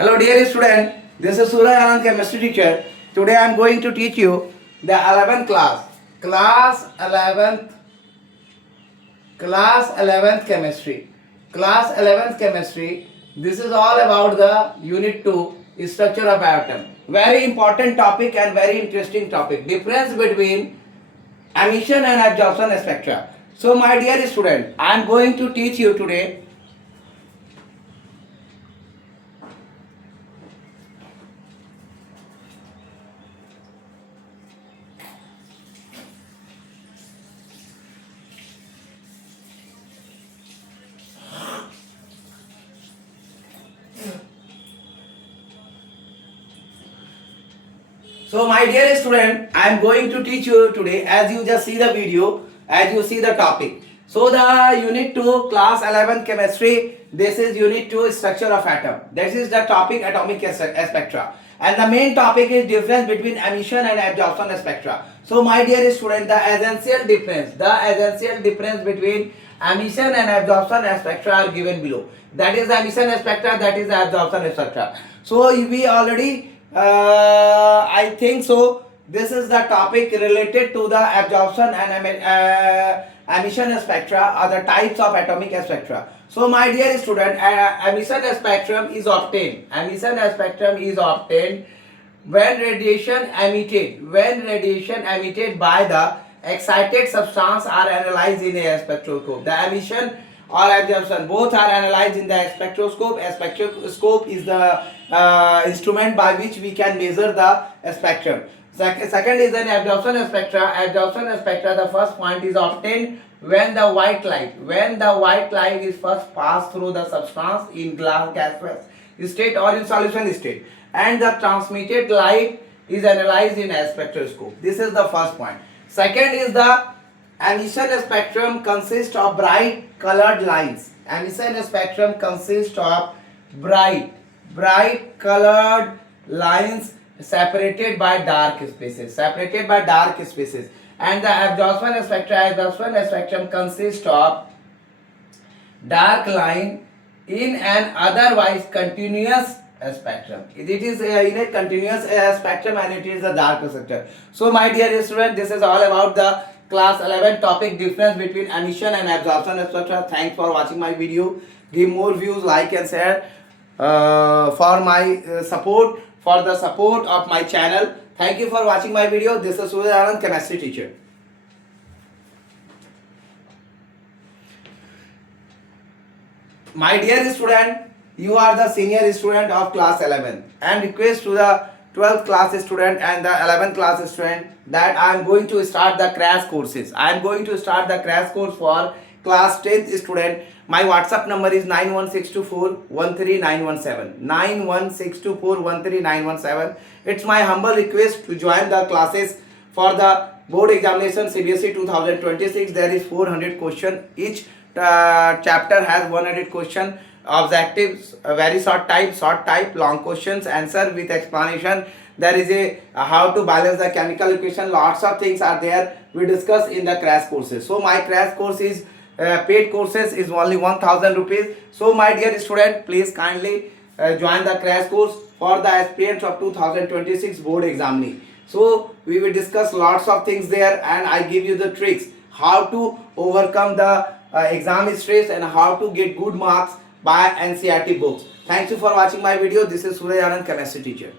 Hello dear student, this is Suraj Anand, chemistry teacher. Today I am going to teach you the 11th class 11th chemistry. Class 11th chemistry, this is all about the unit 2 structure of atom. Very important topic and very interesting topic. Difference between emission and absorption spectra. So my dear student, I am going to teach you today So my dear student, I am going to teach you today, as you just see the video, as you see the topic. So the unit 2 class 11 chemistry, this is unit 2 structure of atom. This is the topic atomic spectra. And the main topic is difference between emission and absorption spectra. So my dear student, the essential difference between emission and absorption spectra are given below. That is the emission spectra, that is the absorption spectra. So we already I think so. This is the topic related to the absorption and emission spectra or the types of atomic spectra. So my dear student, emission spectrum is obtained. Emission spectrum is obtained when radiation emitted by the excited substance are analyzed in a spectroscope. The emission or absorption both are analyzed in the spectroscope. A spectroscope is the instrument by which we can measure the spectrum. Second is an absorption spectra. Absorption spectra, the first point is obtained when the white light is first passed through the substance in gaseous state or in solution state, and the transmitted light is analyzed in a spectroscope. This is the first point. Second is the emission spectrum consists of bright colored lines. Emission spectrum consists of bright colored lines separated by dark spaces. And the absorption spectrum consists of dark line in an otherwise continuous spectrum. It is in a continuous spectrum and it is a dark spectrum. So my dear student, this is all about the class 11 topic difference between emission and absorption spectra. Thanks for watching my video. Give more views, like and share for my support, for the support of my channel. Thank you for watching my video. This is Suraj Anand, chemistry teacher. My dear student, you are the senior student of class 11 and request to the 12th class student and the 11th class student that I am going to start the crash courses. I am going to start the crash course for class 10th student. My WhatsApp number is 91624-13917. 91624-13917. It's my humble request to join the classes for the board examination CBSE 2026. There is 400 question. Each chapter has 100 question. Objectives, very short type, long questions, answer with explanation. There is a how to balance the chemical equation. Lots of things are there. We discuss in the crash courses. So my crash course is paid courses is only 1000 rupees. So my dear student, please kindly join the crash course for the aspirants of 2026 board examining. So we will discuss lots of things there and I give you the tricks how to overcome the exam stress and how to get good marks by NCERT books. Thank you for watching my video. This is Suraj Anand, chemistry teacher.